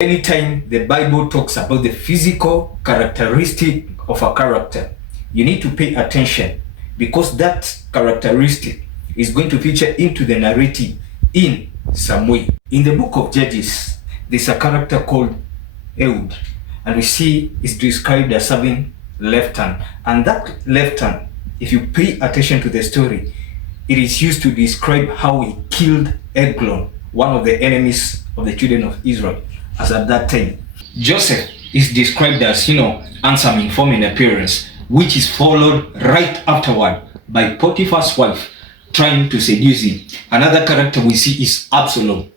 Anytime the Bible talks about the physical characteristic of a character, you need to pay attention, because that characteristic is going to feature into the narrative in some way. In the book of Judges, there's a character called Ehud, and we see it's described as having left hand. And that left hand, if you pay attention to the story, it is used to describe how he killed Eglon, one of the enemies of the children of Israel, as at that time. Joseph is described as, handsome in form and appearance, which is followed right afterward by Potiphar's wife trying to seduce him. Another character we see is Absalom.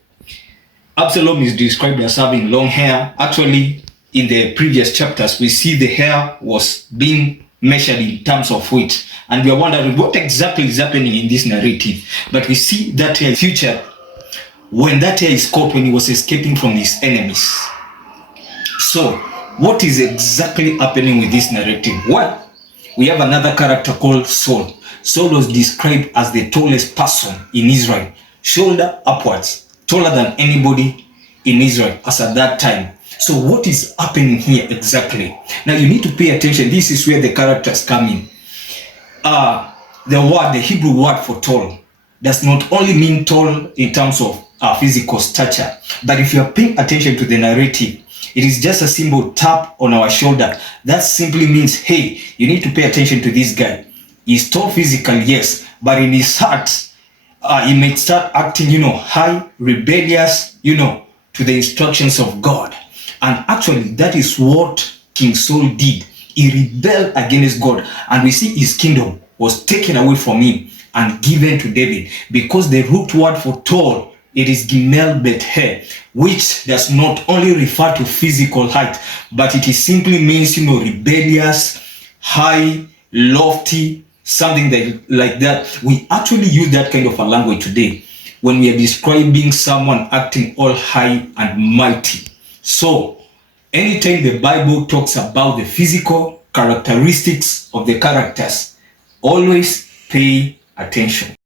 Absalom is described as having long hair. Actually, in the previous chapters, we see the hair was being measured in terms of weight. And we are wondering what exactly is happening in this narrative. But we see that hair future when that hair is caught when he was escaping from his enemies. So, what is exactly happening with this narrative? Well, we have another character called Saul. Saul was described as the tallest person in Israel, shoulder upwards, taller than anybody in Israel as at that time. So what is happening here exactly? Now you need to pay attention. This is where the characters come in. The Hebrew word for tall does not only mean tall in terms of physical stature, but if you are paying attention to the narrative, it is just a simple tap on our shoulder. That simply means, hey, you need to pay attention to this guy. He's tall physically, yes, but in his heart, he may start acting, high, rebellious, to the instructions of God. And actually, that is what King Saul did. He rebelled against God, and we see his kingdom was taken away from him and given to David, because the root word for tall, it is Gimel Bet-He, which does not only refer to physical height, but it is simply means, rebellious, high, lofty, something like that. We actually use that kind of a language today when we are describing someone acting all high and mighty. So, anytime the Bible talks about the physical characteristics of the characters, always pay attention.